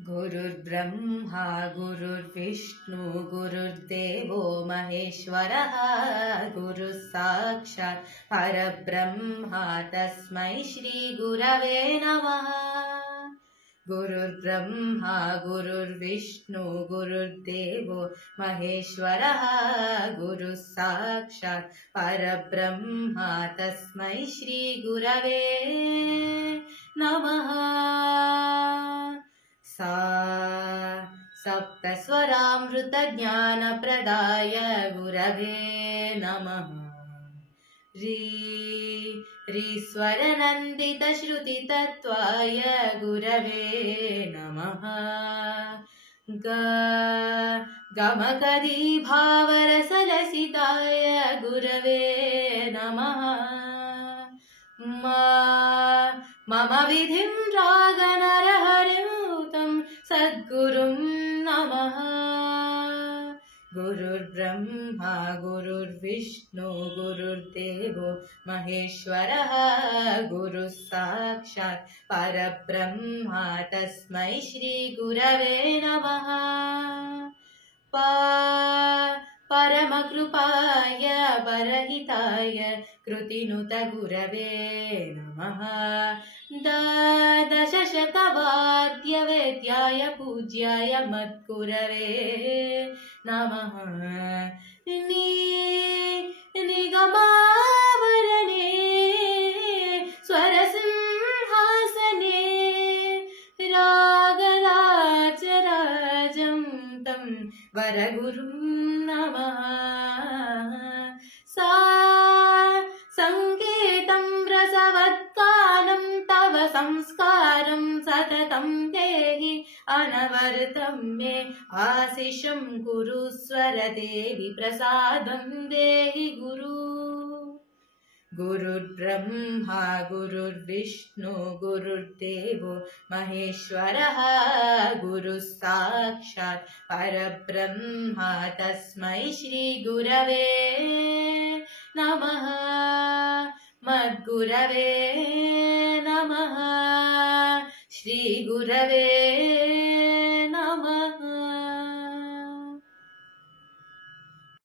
गुरुर्ब्रह्मा गुरुर्विष्णु गुरुर्देवो महेश्वरः गुरुः साक्षात् परब्रह्म तस्मै श्रीगुरवे नमः। गुरुर्ब्रह्मा गुरुर्विष्णु गुरुर्देवो महेश्वरः गुरुः साक्षात् परब्रह्म तस्मै श्रीगुरवे नमः। सा सप्तस्वरामृतज्ञानप्रदाय गुरवे नमः। रीश्वरनन्दितश्रुतितत्त्वाय गुरवे नमः। गमकदीभावरसलसिताय गुरवे नमः। मम विधिं रागनरहरिं सद्गुरुं नमः। गुरुर्ब्रह्मा गुरुर्विष्णु गुरुर्देवो महेश्वरः गुरुः साक्षात् परब्रह्म तस्मै श्रीगुरवे नमः। परमकृपाय परहिताय कृतिनुत गुरवे नमः। दशशतवाद्यवेद्याय पूज्याय मद्गुरवे नमः। निगमावरणे स्वरसिंहासने रागराजराजं तं वरगुरुं नमः। संकेतं रसवत्कालं तव संस्कारं सततं देहि अनवरतं मे आशिषं कुरु स्वरदेवि प्रसादं देहि गुरु। गुरुर्ब्रह्मा गुरुर्विष्णु गुरुर्देवो महेश्वरः गुरुः साक्षात् परब्रह्म तस्मै श्रीगुरवे नमः। मद्गुरवे नमः। श्रीगुरवे